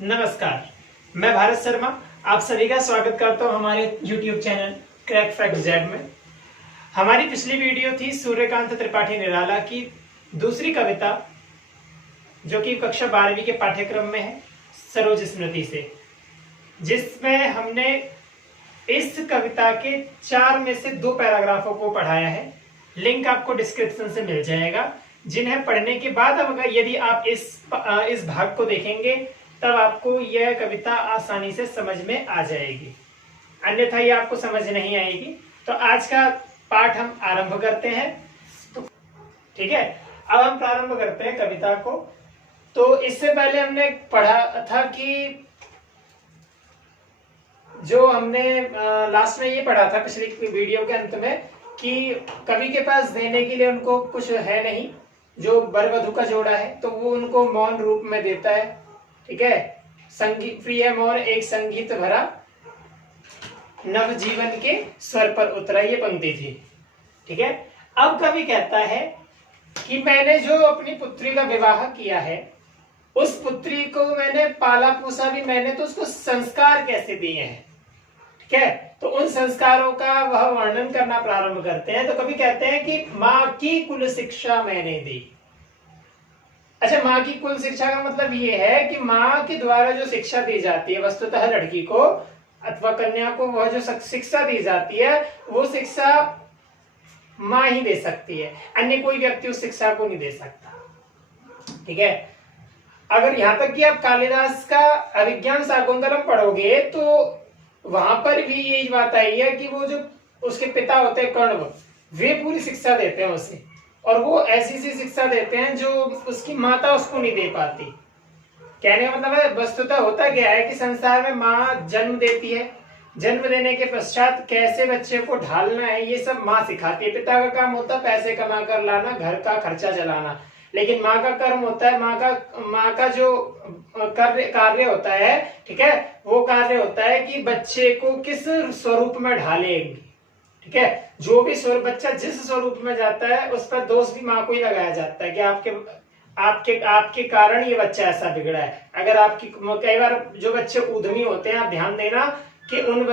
नमस्कार, मैं भारत शर्मा आप सभी का स्वागत करता हूं हमारे YouTube channel crack fact Z में। हमारी पिछली वीडियो थी सूर्यकांत त्रिपाठी निराला की दूसरी कविता, जो कि कक्षा 12वीं के पाठ्यक्रम में है, सरोज स्मृति से, जिसमें हमने इस कविता के 4 में से 2 पैराग्राफों को पढ़ाया है। लिंक आपको डिस्क्रिप्शन से मिल जाएगा, जिन्हें पढ़ने के बाद अब यदि आप इस भाग को देखेंगे तब आपको यह कविता आसानी से समझ में आ जाएगी, अन्यथा ये आपको समझ नहीं आएगी। तो आज का पाठ हम आरंभ करते हैं। तो ठीक है, अब हम प्रारंभ करते हैं कविता को। तो इससे पहले हमने पढ़ा था कि जो हमने लास्ट में ये पढ़ा था पिछली वीडियो के अंत में कि कवि के पास देने के लिए उनको कुछ है नहीं, जो वर वधू का जोड़ा है तो वो उनको मौन रूप में देता है। ठीक है, संगीत प्रिय मौन एक संगीत भरा नव जीवन के स्वर पर उतरा, ये पंक्ति थी। ठीक है, अब कवि कहता है कि मैंने जो अपनी पुत्री का विवाह किया है, उस पुत्री को मैंने पाला पोसा भी मैंने, तो उसको संस्कार कैसे दिए हैं। ठीक है, तो उन संस्कारों का वह वर्णन करना प्रारंभ करते हैं। तो कवि कहते हैं कि माँ की कुल शिक्षा मैंने दी। अच्छा, माँ की कुल शिक्षा का मतलब ये है कि माँ के द्वारा जो शिक्षा दी जाती है, वस्तुतः लड़की को अथवा कन्या को वह जो शिक्षा दी जाती है वो शिक्षा माँ ही दे सकती है, अन्य कोई व्यक्ति उस शिक्षा को नहीं दे सकता। ठीक है, अगर यहां तक कि आप कालिदास का अभिज्ञान शाकुंतलम पढ़ोगे तो वहां पर भी यही बात आई है कि वो जो उसके पिता होते हैं कण्व, वे पूरी शिक्षा देते हैं उसे, और वो ऐसी सी शिक्षा देते हैं जो उसकी माता उसको नहीं दे पाती। कहने का मतलब है, वस्तुतः होता क्या है कि संसार में माँ जन्म देती है, जन्म देने के पश्चात कैसे बच्चे को ढालना है ये सब माँ सिखाती है। पिता का काम होता है पैसे कमा कर लाना, घर का खर्चा चलाना, लेकिन माँ का कर्म होता है, माँ का जो कार्य होता है, ठीक है, वो कार्य होता है कि बच्चे को किस स्वरूप में ढालेगी। ठीक है, जो भी बच्चा जिस स्वरूप में जाता है उस पर दोष भी माँ को ही लगाया जाता है कि आपके कारण ये बच्चा ऐसा बिगड़ा है। अगर आपकी कई बार जो बच्चे उद्यमी होते हैं, आप ध्यान देना कि उनके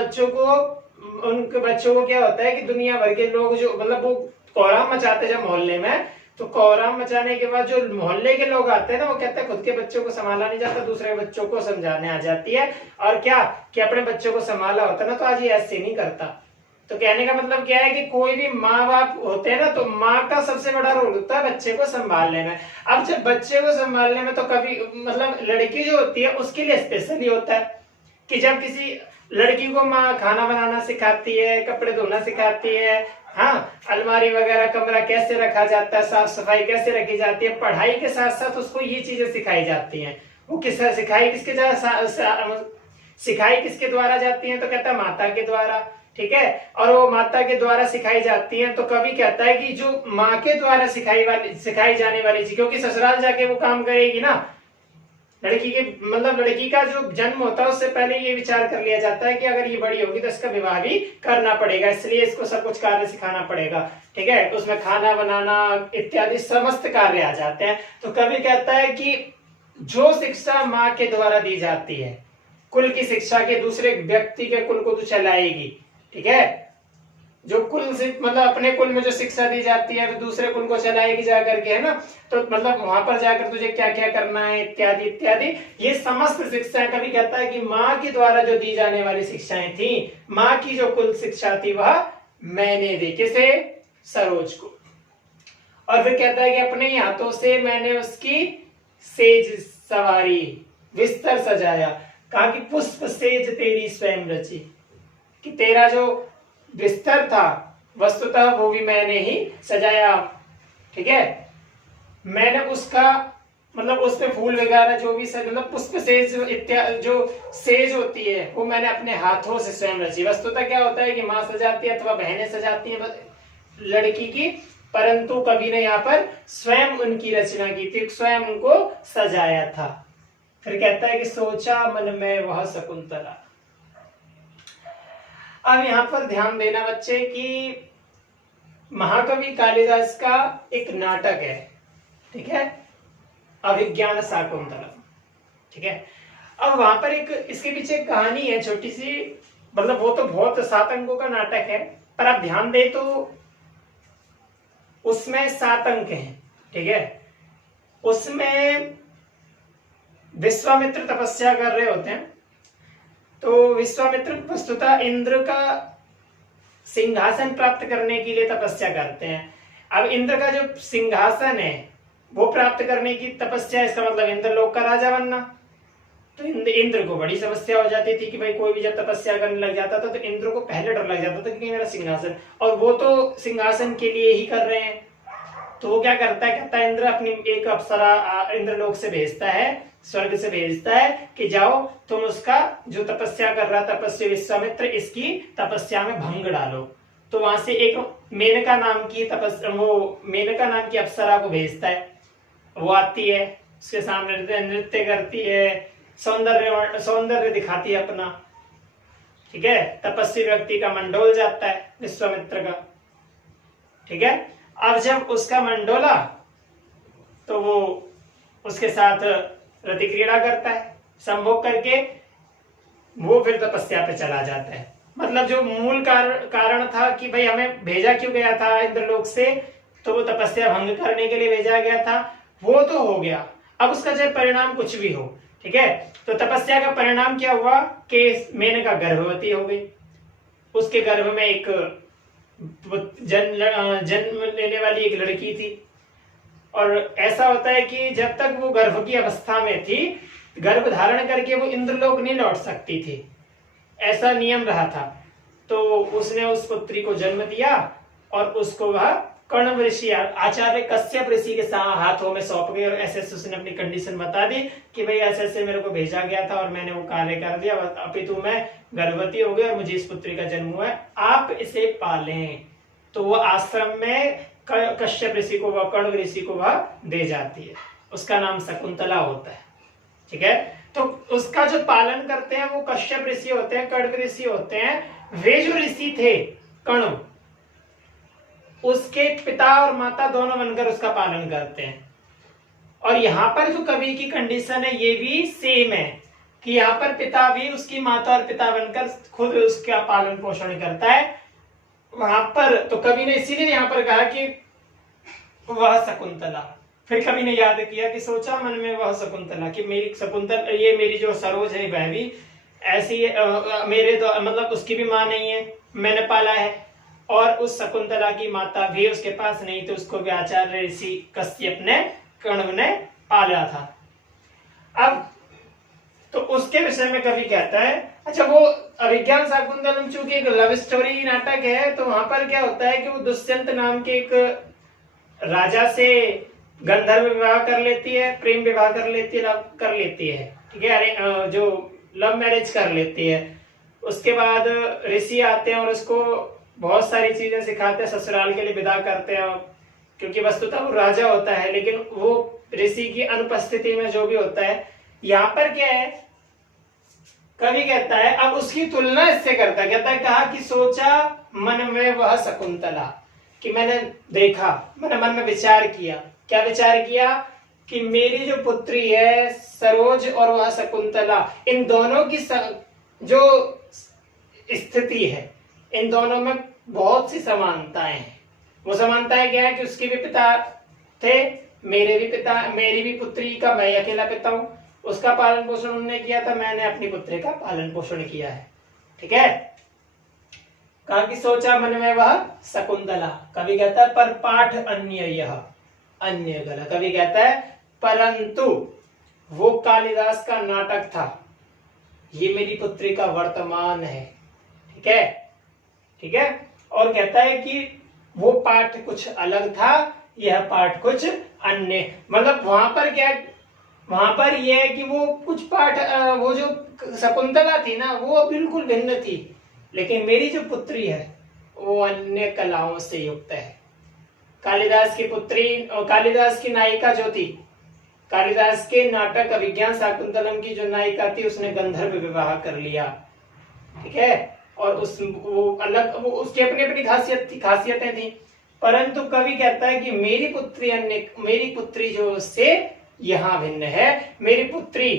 बच्चों को क्या होता है कि दुनिया भर के लोग जो मतलब वो कोहराम मचाते हैं जब मोहल्ले में, तो कोहराम मचाने के बाद जो मोहल्ले के लोग आते हैं ना, वो कहते हैं खुद के बच्चों को संभाला नहीं जाता, दूसरे बच्चों को समझाने आ जाती है, और क्या कि अपने बच्चों को संभाला होता ना तो आज ये ऐसे नहीं करता। तो कहने का मतलब क्या है कि कोई भी माँ बाप होते हैं ना, तो माँ का सबसे बड़ा रोल होता है बच्चे को संभालने में। अब जब बच्चे को संभालने में तो कभी मतलब लड़की जो होती है उसके लिए स्पेशली होता है कि जब किसी लड़की को माँ खाना बनाना सिखाती है, कपड़े धोना सिखाती है, हाँ, अलमारी वगैरह कमरा कैसे रखा जाता है, साफ सफाई कैसे रखी जाती है, पढ़ाई के साथ साथ उसको ये चीजें सिखाई जाती हैं। वो सिखाई किसके द्वारा जाती है, तो कहता है माता के द्वारा। ठीक है, और वो माता के द्वारा सिखाई जाती हैं। तो कवि कहता है कि जो माँ के द्वारा सिखाई जाने वाली चीज, क्योंकि ससुराल जाके वो काम करेगी ना, लड़की का जो जन्म होता है उससे पहले ये विचार कर लिया जाता है कि अगर ये बड़ी होगी तो इसका विवाह भी करना पड़ेगा, इसलिए इसको सब कुछ कार्य सिखाना पड़ेगा। ठीक है, उसमें खाना बनाना इत्यादि समस्त कार्य आ जाते हैं। तो कवि कहता है कि जो शिक्षा माँ के द्वारा दी जाती है, कुल की शिक्षा के दूसरे व्यक्ति के कुल को तो चलाएगी। ठीक है, जो कुल से मतलब अपने कुल में जो शिक्षा दी जाती है फिर दूसरे कुल को चलाएगी जाकर के, है ना, तो मतलब वहां पर जाकर तुझे क्या क्या करना है इत्यादि इत्यादि, ये समस्त शिक्षाएं कभी कहता है कि माँ के द्वारा जो दी जाने वाली शिक्षाएं थी, माँ की जो कुल शिक्षा थी वह मैंने दी, किसे, सरोज को। और फिर कहता है कि अपने हाथों से मैंने उसकी सेज सवारी, बिस्तर सजाया, कहा कि पुष्प सेज तेरी स्वयं रची, कि तेरा जो बिस्तर था वस्तुतः वो भी मैंने ही सजाया। ठीक है, मैंने उसका मतलब उस पे फूल वगैरह जो भी मतलब पुष्प सेज इत्यादि जो सेज होती है वो मैंने अपने हाथों से स्वयं रची। वस्तुतः क्या होता है कि माँ सजाती है अथवा बहनें सजाती हैं लड़की की, परंतु कवि ने यहाँ पर स्वयं उनकी रचना की थी, स्वयं उनको सजाया था। फिर कहता है कि सोचा मन में वह शकुंतला। अब यहाँ पर ध्यान देना बच्चे कि महाकवि कालिदास का एक नाटक है, ठीक है, अभिज्ञान शाकुंतलम। ठीक है, अब वहां पर एक इसके पीछे एक कहानी है छोटी सी, मतलब वो तो बहुत 7 अंकों का नाटक है, पर आप ध्यान दे तो उसमें 7 अंक हैं, ठीक है। उसमें विश्वामित्र तपस्या कर रहे होते हैं, तो विश्वामित्र वस्तुतः इंद्र का सिंहासन प्राप्त करने के लिए तपस्या करते हैं। अब इंद्र का जो सिंहासन है वो प्राप्त करने की तपस्या, इसका मतलब इंद्रलोक का राजा बनना। तो इंद्र को बड़ी समस्या हो जाती थी कि भाई कोई भी जब तपस्या करने लग जाता था तो इंद्र को पहले डर लग जाता था कि मेरा सिंहासन, और वो तो सिंहासन के लिए ही कर रहे हैं। तो वो क्या करता है, कहता है इंद्र अपनी एक अप्सरा इंद्रलोक से भेजता है, स्वर्ग से भेजता है कि जाओ तुम उसका जो तपस्या कर रहा तपस्वी विश्वामित्र, इसकी तपस्या में भंग डालो। तो वहां से एक मेनका नाम की मेनका नाम की अप्सरा को भेजता है। वो आती है, उसके सामने नृत्य करती है, सौंदर्य दिखाती है अपना, ठीक है। तपस्वी व्यक्ति का मन डोल जाता है विश्वामित्र का, ठीक है। अब जब उसका मन डोला तो वो उसके साथ रति क्रीड़ा करता है, संभोग करके वो फिर तपस्या पे चला जाता है। मतलब जो मूल कारण था कि भाई हमें भेजा क्यों गया था इंद्रलोक से, तो वो तपस्या भंग करने के लिए भेजा गया था, वो तो हो गया। अब उसका चाहे परिणाम कुछ भी हो, ठीक है। तो तपस्या का परिणाम क्या हुआ कि मेनका गर्भवती हो गई। उसके गर्भ में एक जन्म लेने वाली एक लड़की थी। और ऐसा होता है कि जब तक वो गर्भ की अवस्था में थी, गर्भ धारण करके वो इंद्रलोक नहीं लौट सकती थी, ऐसा नियम रहा था। तो उसने उस पुत्री को जन्म दिया और उसको वह कण्व ऋषि आचार्य कश्यप ऋषि के हाथों में सौंप गई। और ऐसे उसने अपनी कंडीशन बता दी कि भाई ऐसे ऐसे मेरे को भेजा गया था और मैंने वो कार्य कर दिया, अपितु मैं गर्भवती हो गई और मुझे इस पुत्री का जन्म हुआ है, आप इसे पालें। तो वो आश्रम में कश्यप ऋषि को, वह कण्व ऋषि को वह दे जाती है। उसका नाम शकुंतला होता है, ठीक है। तो उसका जो पालन करते हैं वो कश्यप ऋषि होते हैं, कण्व ऋषि होते हैं। वे जो ऋषि थे कण्व, उसके पिता और माता दोनों बनकर उसका पालन करते हैं। और यहाँ पर जो कवि की कंडीशन है ये भी सेम है कि यहाँ पर पिता भी उसकी माता और पिता बनकर खुद उसका पालन पोषण करता है। वहां पर तो कवि ने इसीलिए यहाँ पर कहा कि वह शकुंतला, फिर कवि ने याद किया कि सोचा मन में वह शकुंतला, कि मेरी शकुंतला, ये मेरी जो सरोज है वह भी ऐसी मेरे तो मतलब उसकी भी माँ नहीं है, मैंने पाला है, और उस शकुंतला की माता भी उसके पास नहीं, तो उसको भी आचार्य ऋषि कश्यप ने, कण्व ने पाला था। अब तो उसके विषय में कवि कहता है, अच्छा वो अभिज्ञान शाकुंतलम चूंकि एक लव स्टोरी नाटक है, तो वहां पर क्या होता है कि वो दुष्यंत नाम के एक राजा से गंधर्व विवाह कर लेती है, प्रेम विवाह कर लेती है, ठीक है। अरे जो लव मैरिज कर लेती है। उसके बाद ऋषि आते हैं और उसको बहुत सारी चीजें सिखाते हैं, ससुराल के लिए विदा करते हैं, क्योंकि वस्तुतः वो राजा होता है, लेकिन वो ऋषि की अनुपस्थिति में जो भी होता है। यहाँ पर क्या है, कवि कहता है, अब उसकी तुलना इससे करता है, कहता है कहा कि सोचा मन में वह शकुंतला, कि मैंने देखा, मैंने मन में विचार किया। क्या विचार किया कि मेरी जो पुत्री है सरोज और वह शकुंतला, इन दोनों की जो स्थिति है, इन दोनों में बहुत सी समानताएं हैं। वो समानताएं क्या है कि उसके भी पिता थे, मेरी भी पुत्री का मैं अकेला पिता हूं, उसका पालन पोषण उन्होंने किया था, मैंने अपनी पुत्री का पालन पोषण किया है, ठीक है। कहा कि सोचा मन में वह शकुंतला। कवि कहता है पर पाठ अन्य, यह अन्य गला। कवि कहता है परंतु वो कालिदास का नाटक था, ये मेरी पुत्री का वर्तमान है, ठीक है, ठीक है। और कहता है कि वो पाठ कुछ अलग था, यह पाठ कुछ अन्य। मतलब वहां पर क्या, वहां पर यह है कि वो कुछ पाठ, वो जो शकुंतला थी ना वो बिल्कुल भिन्न थी, लेकिन मेरी जो पुत्री है वो अन्य कलाओं से युक्त है। कालिदास की पुत्री और कालिदास की नायिका जो थी, कालिदास के नाटक अभिज्ञान शाकुंतलम की जो नायिका थी, उसने गंधर्व विवाह कर लिया, ठीक है। और वो उसकी अपनी अपनी खासियतें थी। परंतु कवि कहता है कि मेरी पुत्री जो से यहाँ भिन्न है। मेरी पुत्री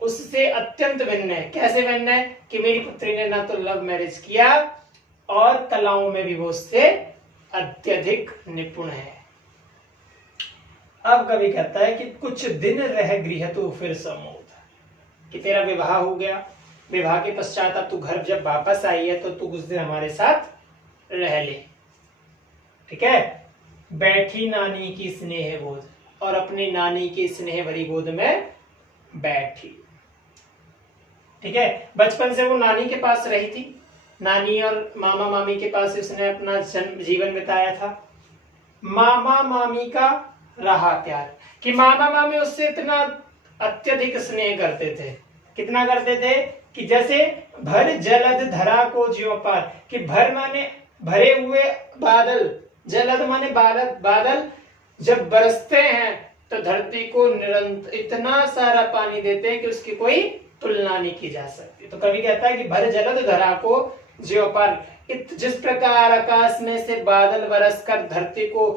उससे अत्यंत भिन्न है। कैसे भिन्न है? कि मेरी पुत्री ने ना तो लव मैरिज किया और कलाओं में भी वो उससे अत्यधिक निपुण है। अब कवि कहता है कि कुछ दिन रह गृह तू फिर समोद, कि तेरा विवाह हो गया, विवाह के पश्चात अब तू घर जब वापस आई है तो तू कुछ दिन हमारे साथ रह ले। ठीक है। बैठी नानी की स्नेह गोद, और अपनी नानी की स्नेह भरी गोद में बैठी। ठीक है। बचपन से वो नानी के पास रही थी, नानी और मामा मामी के पास उसने अपना जीवन बिताया था। मामा मामी का रहा प्यार, कि मामा मामी उससे इतना अत्यधिक स्नेह करते थे। कितना करते थे? कि जैसे भर जलद धरा को ज्यों पार, कि भर माने भरे हुए बादल, जलद माने बादल जब बरसते हैं तो धरती को निरंतर इतना सारा पानी देते हैं कि उसकी कोई तुलना नहीं की जा सकती। तो कवि कहता है कि भर जलद धरा को ज्यों पार, जिस प्रकार आकाश में से बादल बरसकर धरती को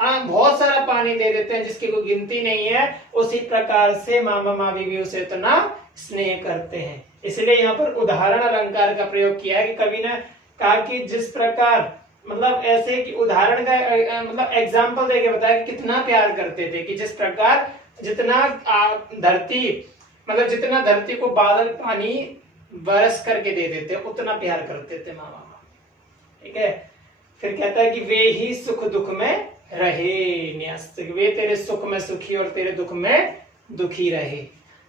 बहुत सारा पानी दे देते हैं जिसकी कोई गिनती नहीं है, उसी प्रकार से मामा मामी भी उसे इतना स्नेह करते हैं। इसलिए यहाँ पर उदाहरण अलंकार का प्रयोग किया है कि कवि ने कहा कि जिस प्रकार, मतलब ऐसे कि उदाहरण का मतलब एग्जाम्पल देके बताया कि कितना प्यार करते थे, कि जिस प्रकार जितना धरती मतलब जितना धरती को बादल पानी बरस करके दे देते उतना प्यार करते थे मामा। ठीक है। फिर कहता है कि वे ही सुख दुख में रहे न्यस्त, वे तेरे सुख में सुखी और तेरे दुख में दुखी रहे।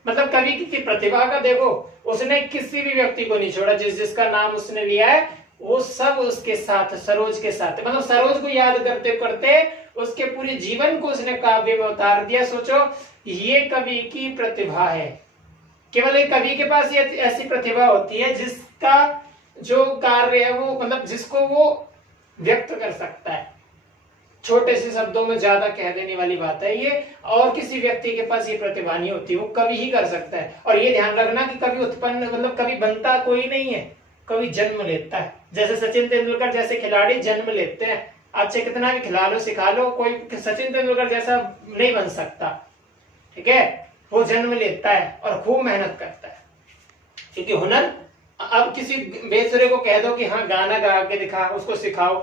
मतलब कवि की प्रतिभा का देखो, उसने किसी भी व्यक्ति को नहीं छोड़ा, जिसका नाम उसने लिया है वो सब उसके साथ, सरोज के साथ, मतलब सरोज को याद करते करते उसके पूरे जीवन को उसने काव्य में उतार दिया। सोचो, ये कवि की प्रतिभा है। केवल एक कवि के पास ये ऐसी प्रतिभा होती है जिसका जो कार्य है वो, मतलब जिसको वो व्यक्त कर सकता है, छोटे से शब्दों में ज्यादा कह देने वाली बात है ये, और किसी व्यक्ति के पास ये प्रतिभा नहीं होती, वो कवि ही कर सकता है। और ये ध्यान रखना कि कवि उत्पन्न, मतलब कवि बनता कोई नहीं है, कवि जन्म लेता है। जैसे सचिन तेंदुलकर जैसे खिलाड़ी जन्म लेते हैं, आपसे कितना भी खिला लो सिखा लो, कोई सचिन तेंदुलकर जैसा नहीं बन सकता। ठीक है। वो जन्म लेता है और खूब मेहनत करता है, क्योंकि हुनर, अब किसी बेसुरे को कह दो कि हाँ गाना गा के दिखा, उसको सिखाओ,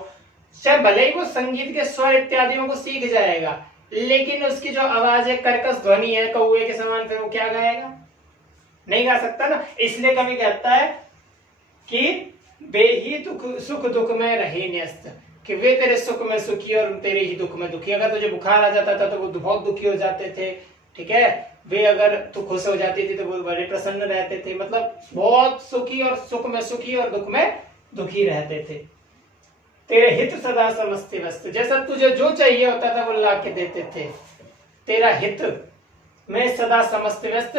चाहे भले ही वो संगीत के स्वर इत्यादियों को सीख जाएगा, लेकिन उसकी जो आवाज है, कर्कश ध्वनि है कौए के समान, फिर वो क्या गाएगा? नहीं गा सकता ना। इसलिए कवि कहता है कि वे ही सुख दुख में रहे न्यस्त, कि वे तेरे सुख में सुखी और तेरे ही दुख में दुखी। अगर तुझे बुखार आ जाता था तो वो बहुत दुखी हो जाते थे। ठीक है। वे अगर तू खुश हो जाती थी तो वो बड़े प्रसन्न रहते थे, मतलब बहुत सुखी और सुख में सुखी और दुख में दुखी रहते थे। तेरे हित सदा समस्ते व्यस्त, जैसा तुझे जो चाहिए होता था वो ला के देते थे। तेरा हित में सदा समस्त व्यस्त,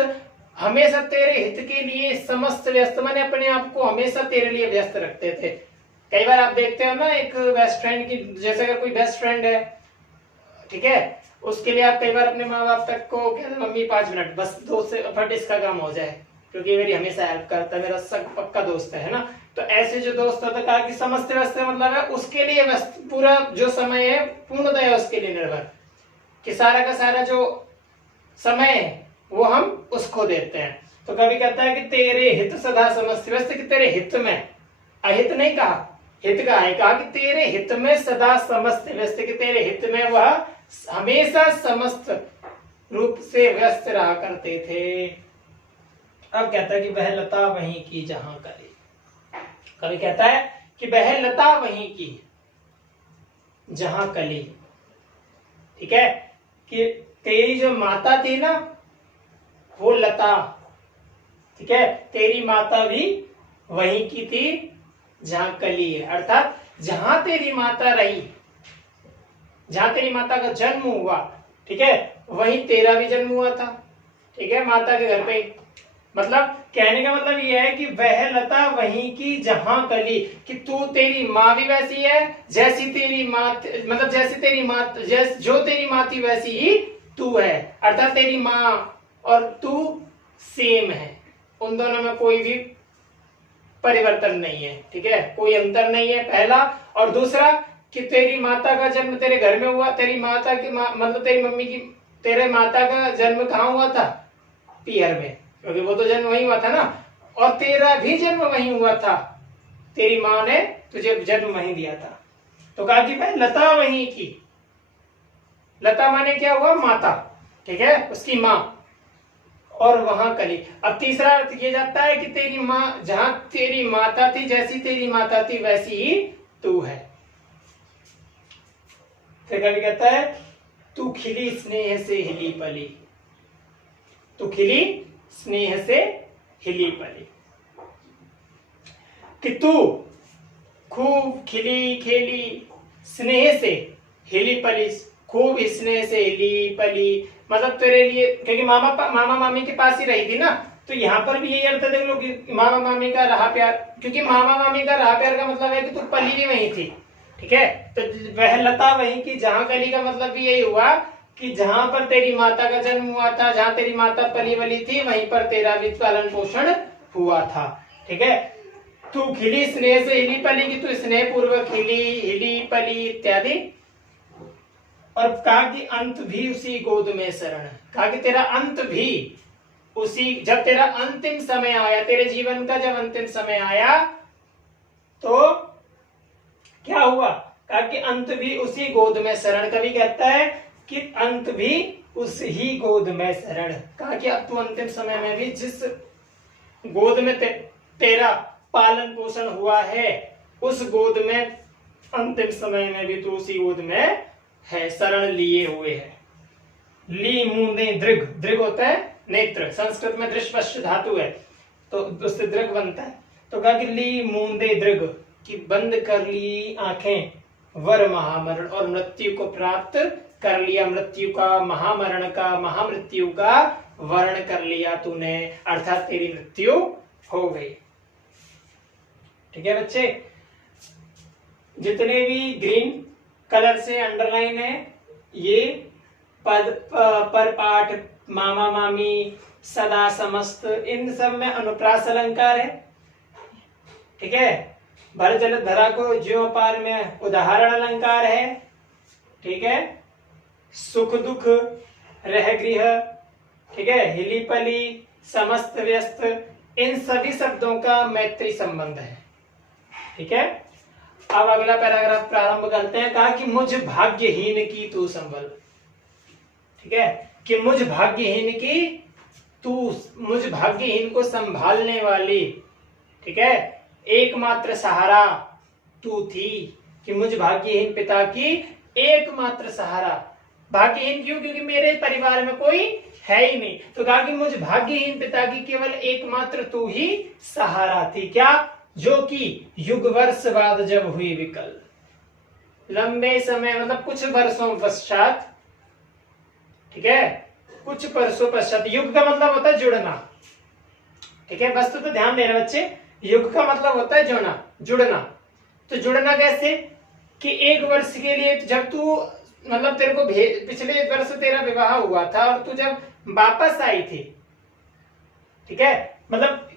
हमेशा तेरे हित के लिए समस्त व्यस्त, माने अपने आप को हमेशा तेरे लिए व्यस्त रखते थे। कई बार आप देखते हो ना, एक बेस्ट फ्रेंड की, जैसे अगर कोई बेस्ट फ्रेंड है, ठीक है, उसके लिए आप कई बार अपने माँ बाप तक को कहते, मम्मी 5 मिनट बस, दोस्त से फट इसका काम हो जाए, क्योंकि मेरी हमेशा हेल्प करता है, मेरा सब पक्का दोस्त है ना। तो ऐसे जो दोस्त होता, कहा कि समस्त व्यस्त मतलब है उसके लिए व्यस्त, पूरा जो समय है पूर्णतः उसके लिए निर्भर, कि सारा का सारा जो समय है वो हम उसको देते हैं। तो कवि कहता है कि तेरे हित सदा समस्त व्यस्त, कि तेरे हित में, अहित नहीं कहा, हित का है, कहा कि तेरे हित में सदा समस्त व्यस्त, कि तेरे हित में वह हमेशा समस्त रूप से व्यस्त रहा करते थे। अब कहता है कि वह लता वहीं की जहां कली, कवि कहता है कि वह लता वहीं की जहां कली। ठीक है। कि तेरी जो माता थी ना वो लता, ठीक है, तेरी माता भी वहीं की थी जहां कली है, अर्थात जहां तेरी माता रही, जहां तेरी माता का जन्म हुआ, ठीक है, वहीं तेरा भी जन्म हुआ था। ठीक है। माता के घर पे ही, मतलब कहने का मतलब यह है कि वह लता वहीं की जहां कली, कि तू, तेरी माँ भी वैसी है जैसी तेरी माँ, मतलब जैसी तेरी माँ, जो तेरी माँ थी वैसी ही तू है, अर्थात तेरी माँ और तू सेम है, उन दोनों में कोई भी परिवर्तन नहीं है। ठीक है। कोई अंतर नहीं है, पहला। और दूसरा कि तेरी माता का जन्म तेरे घर में हुआ, तेरी माता की मतलब तेरी मम्मी की, तेरे माता का जन्म कहाँ हुआ था? पियर में, क्योंकि वो तो जन्म वहीं हुआ था ना, और तेरा भी जन्म वहीं हुआ था, तेरी माँ ने तुझे जन्म वहीं दिया था। तो कहा कि भाई लता वहीं की, लता माने क्या हुआ, माता, ठीक है, उसकी माँ, और वहां कली। अब तीसरा अर्थ किया जाता है कि तेरी माँ, जहां तेरी माता थी, जैसी तेरी माता थी वैसी ही तू है। फिर कभी कहता है तू खिली स्नेह से हिली पली, तू खिली स्नेह से हिली पली, कि तू खूब खिली खेली स्नेह से हिली पली, खूब स्नेह से हिली पली, मतलब तेरे लिए, क्योंकि मामा मामी के पास ही रही थी ना, तो यहाँ पर भी यही अर्थ देख लो कि मामा मामी का रहा प्यार, क्योंकि मामा मामी का रहा प्यार का मतलब है कि तू पली भी वहीं थी, ठीक है। तो वह लता वहीं की जहां कली का मतलब भी यही हुआ कि जहां पर तेरी माता का जन्म हुआ था, जहां तेरी माता पली वली थी, वहीं पर तेरा भी पालन पोषण हुआ था, ठीक है। तू खिली स्नेह से हिली पली, कि तू स्नेह पूर्वक हिली, हिली पली इत्यादि। और कहा कि अंत भी उसी गोद में शरण, कहा कि तेरा अंत भी उसी, जब तेरा अंतिम समय आया, तेरे जीवन का जब अंतिम समय आया तो क्या हुआ, कहा कि अंत भी उसी गोद में शरण। कवि कहता है कि अंत भी उस ही गोद में शरण, कहा कि अब तू अंतिम समय में भी जिस गोद में तेरा पालन पोषण हुआ है, उस गोद में अंतिम समय में भी तू उसी गोद में है, शरण लिए हुए है। ली मूंदे दृग, दृग होता है नेत्र, संस्कृत में दृश्य धातु है तो उससे दृग बनता है। तो कहा कि ली मूंदे दृग, कि बंद कर ली आंखें, वर महामरण, और मृत्यु को प्राप्त कर लिया, मृत्यु का, महामरण का, महामृत्यु का वर्ण कर लिया तूने, अर्थात तेरी मृत्यु हो गई, ठीक है बच्चे। जितने भी ग्रीन कलर से अंडरलाइन है, ये पद, पर, पाठ, मामा मामी, सदा, समस्त, इन सब में अनुप्रास अलंकार है, ठीक है। भर जल धरा को ज्यों पार में उदाहरण अलंकार है, ठीक है। सुख दुख, रह गृह, ठीक है, हिली पली, समस्त व्यस्त, इन सभी शब्दों का मैत्री संबंध है, ठीक है। अब अगला पैराग्राफ प्रारंभ करते हैं। कहा कि मुझ भाग्यहीन की तू संभल, ठीक है, कि मुझ भाग्यहीन की तू, मुझ भाग्यहीन को संभालने वाली, ठीक है, एकमात्र सहारा तू थी, कि मुझ भाग्यहीन पिता की एकमात्र सहारा। भाग्यहीन क्यों, क्योंकि मेरे परिवार में कोई है ही नहीं, तो कहा कि मुझ भाग्यहीन पिता की केवल एकमात्र तू ही सहारा थी, क्या, जो कि युग वर्ष बाद जब हुई विकल, लंबे समय मतलब कुछ वर्षों पश्चात, ठीक है, कुछ वर्षों पश्चात, युग का मतलब होता है जुड़ना, ठीक है, वस्तु पे ध्यान देना बच्चे, युग का मतलब होता है जुड़ना, जुड़ना। तो जुड़ना कैसे, कि एक वर्ष के लिए जब तू, मतलब तेरे को पिछले वर्ष तेरा विवाह हुआ था और तू जब वापस आई थी, ठीक है, मतलब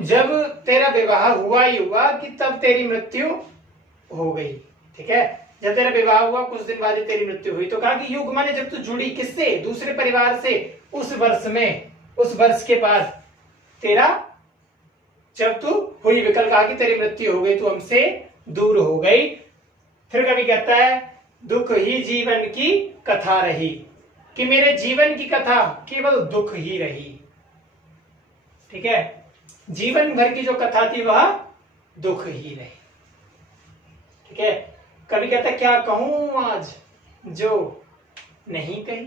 जब तेरा विवाह हुआ ही हुआ कि तब तेरी मृत्यु हो गई, ठीक है, जब तेरा विवाह हुआ कुछ दिन बाद ही तेरी मृत्यु हुई। तो कहा कि युग माने जब तू जुड़ी किससे, दूसरे परिवार से, उस वर्ष में, उस वर्ष के बाद तेरा, जब तू हुई विकल, कहा कि तेरी मृत्यु हो गई, तू हमसे दूर हो गई। फिर कभी कहता है दुख ही जीवन की कथा रही, कि मेरे जीवन की कथा केवल दुख ही रही, ठीक है, जीवन भर की जो कथा थी वह दुख ही रही, ठीक है। कभी कहता है क्या कहूं आज जो नहीं कही,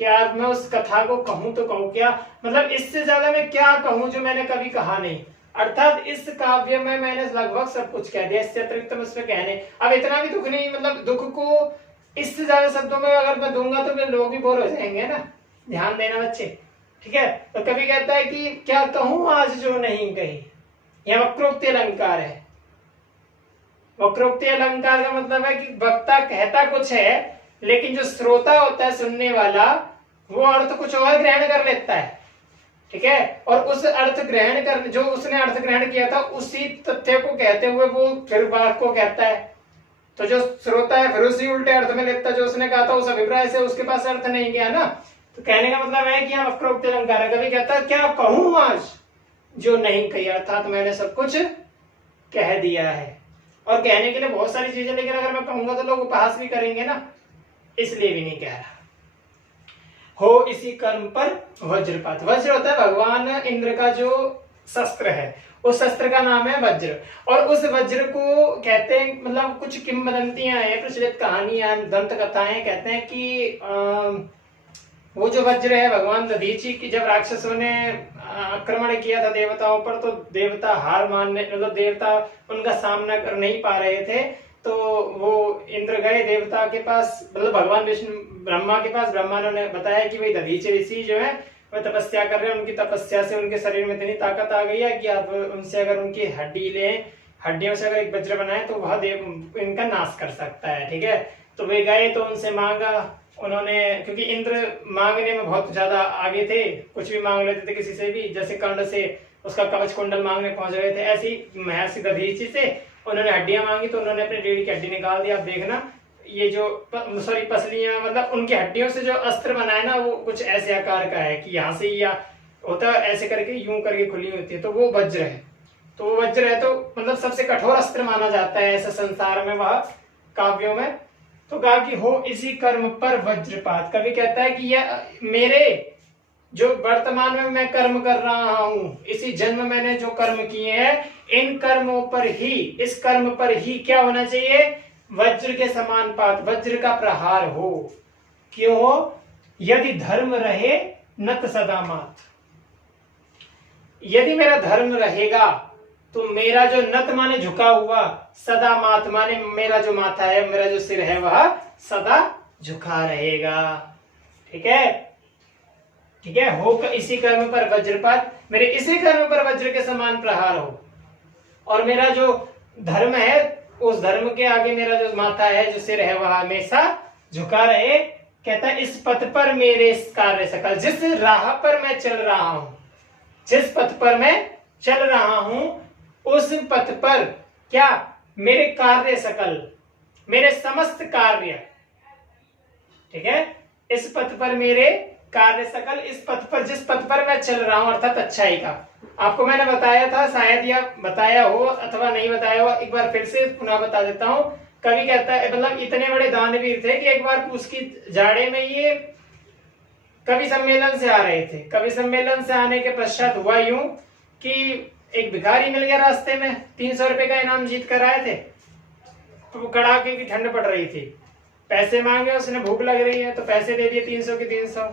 क्या आज मैं उस कथा को कहूं तो कहूं क्या, मतलब इससे ज्यादा मैं क्या कहूं जो मैंने कभी कहा नहीं, अर्थात इस काव्य में मैंने लगभग सब कुछ कह दिया, इससे अतिरिक्त उसमें कहने, अब इतना भी दुख नहीं, मतलब दुख को इससे ज्यादा शब्दों में अगर मैं दूंगा तो फिर लोग भी बोर हो जाएंगे ना, ध्यान देना बच्चे, ठीक है। तो कभी कहता है कि क्या कहूं आज जो नहीं कही, यह वक्रोक्ति अलंकार है। वक्रोक्ति अलंकार का मतलब है कि वक्ता कहता कुछ है लेकिन जो श्रोता होता है, सुनने वाला, वो अर्थ कुछ और ग्रहण कर लेता है, ठीक है, और उस अर्थ ग्रहण कर, जो उसने अर्थ ग्रहण किया था उसी तथ्य को कहते हुए वो फिर बात को कहता है। तो जो श्रोता है फिर उसी उल्टे अर्थ में लेता है, जो उसने कहा था उस अभिप्राय से उसके पास अर्थ नहीं गया ना, तो कहने का मतलब है कि हम वक्रोक्त अलंकार है। कभी कहता है क्या कहूं आज जो नहीं कही, अर्थात मैंने सब कुछ कह दिया है। और कहने के लिए बहुत सारी चीजें, लेकिन अगर मैं कहूंगा तो लोग उपहास भी करेंगे ना, इसलिए भी नहीं कह रहा। हो इसी कर्म पर वज्रपात। वज्र होता है भगवान इंद्र का जो शस्त्र है, उस शस्त्र का नाम है वज्र। और उस वज्र को कहते हैं, मतलब कुछ किंवदंतियां हैं, प्रचलित कहानियां, दंत कथाएं कहते हैं कि वो जो वज्र है भगवान दधीची की, जब राक्षसों ने आक्रमण किया था देवताओं पर, तो देवता हार मानने, मतलब देवता उनका सामना कर नहीं पा रहे थे, तो वो इंद्र गए देवता के पास, मतलब भगवान विष्णु ब्रह्मा के पास। ब्रह्मा ने बताया कि भाई दधीची ऋषि जो है वह तपस्या कर रहे हैं, उनकी तपस्या से उनके शरीर में इतनी ताकत आ गई है कि आप उनसे अगर उनकी हड्डी ले, हड्डियों से अगर एक वज्र बनाए तो वह देव इनका नाश कर सकता है। ठीक है, तो वे गए तो उनसे मांगा उन्होंने, क्योंकि इंद्र मांगने में बहुत ज्यादा आगे थे, कुछ भी मांग लेते थे किसी से भी, जैसे कर्ण से उसका कवच कुंडल मांगने पहुंच गए थे, ऐसी महर्षि दधीची से उन्होंने हड्डियां मांगी, तो उन्होंने अपने रीढ़ की हड्डी निकाल दी। आप देखना ये जो पसलियां, मतलब उनकी हड्डियों से जो अस्त्र बना है ना, वो कुछ ऐसे आकार का है कि यहाँ से या होता है ऐसे करके यूं करके खुली होती है, तो वो वज्र है। तो वो वज्र है तो मतलब सबसे कठोर अस्त्र माना जाता है ऐसे संसार में, वह काव्यों में। तो कहा कि हो इसी कर्म पर वज्रपात। कभी कहता है कि यह मेरे जो वर्तमान में मैं कर्म कर रहा हूं, इसी जन्म मैंने जो कर्म किए हैं, इन कर्मों पर ही, इस कर्म पर ही क्या होना चाहिए, वज्र के समान पात, वज्र का प्रहार हो। क्यों हो? यदि धर्म रहे नत सदा मात। यदि मेरा धर्म रहेगा तो मेरा जो नत माने झुका हुआ, सदा मात माने मेरा जो माथा है, मेरा जो सिर है, वह सदा झुका रहेगा। ठीक है, ठीक है। हो इसी कर्म पर वज्रपात, मेरे इसी कर्म पर वज्र के समान प्रहार हो, और मेरा जो धर्म है उस धर्म के आगे मेरा जो माथा है, जो सिर है, वह हमेशा झुका रहे। कहता है इस पथ पर मेरे कार्य सकल, जिस राह पर मैं चल रहा हूं, जिस पथ पर मैं चल रहा हूं, उस पथ पर क्या मेरे कार्य सकल, मेरे समस्त कार्य, ठीक है, इस पथ पर मेरे कार्य सकल, इस पथ पर, जिस पथ पर मैं चल रहा हूं, अर्थात अच्छाई का। आपको मैंने बताया था शायद, या बताया हो अथवा नहीं बताया हो, एक बार फिर से पुनः बता देता हूं। कवि कहता है, मतलब इतने बड़े दानवीर थे कि एक बार उसकी जाड़े में ये कवि सम्मेलन से आ रहे थे। कवि सम्मेलन से आने के पश्चात हुआ यूं कि एक भिखारी मिल गया रास्ते में, 300 रुपए का इनाम जीत कर आए थे। तो कड़ाके की ठंड पड़ रही थी, पैसे मांगे उसने, भूख लग रही है, तो पैसे दे दिए 300 के 300,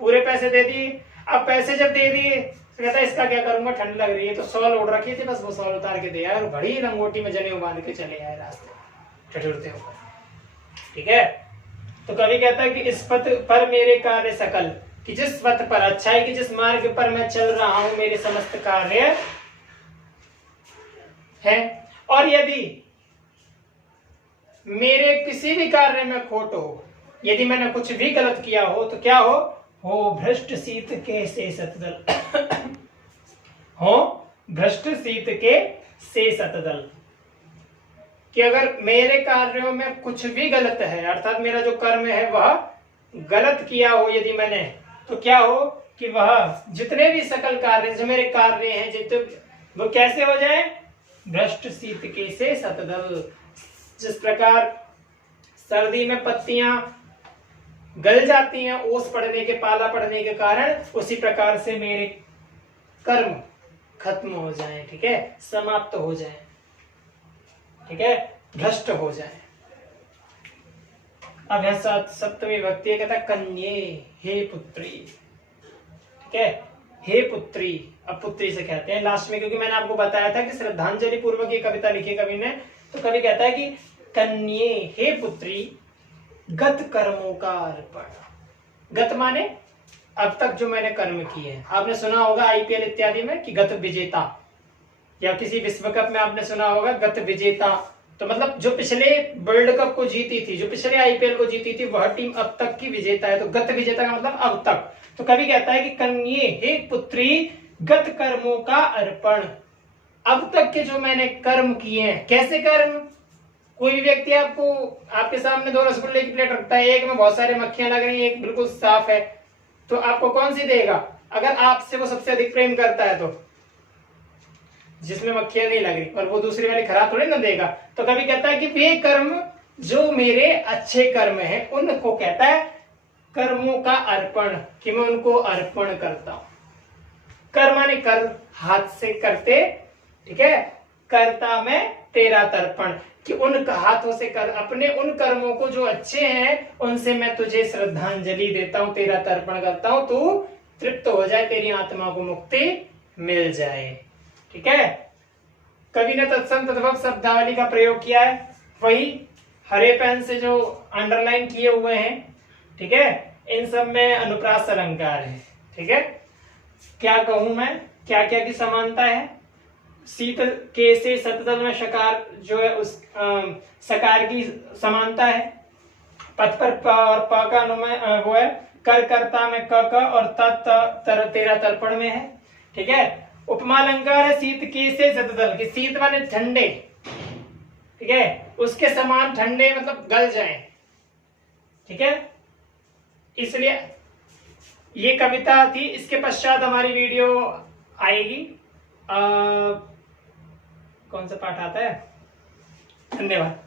पूरे पैसे दे दिए। अब पैसे जब दे दिए तो कहता है इसका क्या करूंगा, ठंड लग रही है। तो शॉल ओढ़ रखी थी, बस वो शॉल उतार के दे आए और बड़ी लंगोटी में जनेऊ बांध के चले आए रास्ते ठठुरते होकर। ठीक है, तो कवि कहता है कि इस पथ पर मेरे कार्य सकल, कि जिस पथ पर, अच्छाई के जिस मार्ग पर मैं चल रहा हूं, मेरे समस्त कार्य है। और यदि मेरे किसी भी कार्य में खोट हो, यदि मैंने कुछ भी गलत किया हो, तो क्या हो भ्रष्ट शीत के से सतदल हो भ्रष्ट शीत के से सतदल, कि अगर मेरे कार्यों में कुछ भी गलत है, अर्थात मेरा जो कर्म है वह गलत किया हो यदि मैंने, तो क्या हो कि वह जितने भी सकल कार्य जो मेरे कार्य हैं, जितने वो कैसे हो जाए, भ्रष्ट शीत के से सतदल। जिस प्रकार सर्दी में पत्तियां गल जाती हैं ओस पड़ने के, पाला पड़ने के कारण, उसी प्रकार से मेरे कर्म खत्म हो जाएं, ठीक है, समाप्त हो जाएं, ठीक है, भ्रष्ट हो जाएं। अब यह सप्तमी विभक्ति कहता है कन्ये हे पुत्री, ठीक है, हे पुत्री। अब पुत्री से कहते हैं लास्ट में, क्योंकि मैंने आपको बताया था कि श्रद्धांजलि पूर्वक ये कविता लिखी कवि ने। तो कवि कहता है कि कन्ये हे पुत्री गत कर्मों का अर्पण। गत माने अब तक जो मैंने कर्म किए हैं। आपने सुना होगा आईपीएल इत्यादि में कि गत विजेता, या किसी विश्व कप में आपने सुना होगा गत विजेता। तो मतलब जो पिछले वर्ल्ड कप को जीती थी, जो पिछले आईपीएल को जीती थी, वह टीम अब तक की विजेता है। तो गत विजेता का मतलब अब तक। तो कवि कहता है कि कन्ये हे पुत्री गत कर्मों का अर्पण। अब तक के जो मैंने कर्म किए हैं, कैसे कर्म, कोई भी व्यक्ति आपको आपके सामने 2 रसगुल्ले की प्लेट रखता है, एक में बहुत सारे मक्खियां लग रही हैं, एक बिल्कुल साफ है, तो आपको कौन सी देगा? अगर आपसे वो सबसे अधिक प्रेम करता है तो जिसमें मक्खियां नहीं लग रही, और वो दूसरी वाली खराब थोड़ी ना देगा। तो कभी कहता है कि वे कर्म जो मेरे अच्छे कर्म है उनको कहता है कर्मों का अर्पण, कि मैं उनको अर्पण करता हूं। कर्म माने कर, हाथ से करते, ठीक है, करता मैं तेरा तर्पण, कि उन हाथों से कर, अपने उन कर्मों को जो अच्छे हैं उनसे मैं तुझे श्रद्धांजलि देता हूं, तेरा तर्पण करता हूं, तू तृप्त हो जाए, तेरी आत्मा को मुक्ति मिल जाए। ठीक है, कवि ने तत्सम तद्भव शब्दावली का प्रयोग किया है, वही हरे पेन से जो अंडरलाइन किए हुए हैं, ठीक है, इन सब में अनुप्रास अलंकार है। ठीक है, क्या कहूं मैं, क्या क्या की समानता है? शीत के से सततल में शकार जो है उस सकार की समानता है, पथ पर प और प का अनुमय वो है, कर करता में क और तर तेरा तर्पण में है। ठीक है, उपमा अलंकार है शीत के से सततल की, शीत माने ठंडे, ठीक है, उसके समान ठंडे मतलब गल जाए। ठीक है, इसलिए ये कविता थी। इसके पश्चात हमारी वीडियो आएगी। कौन सा पाठ आता है? धन्यवाद।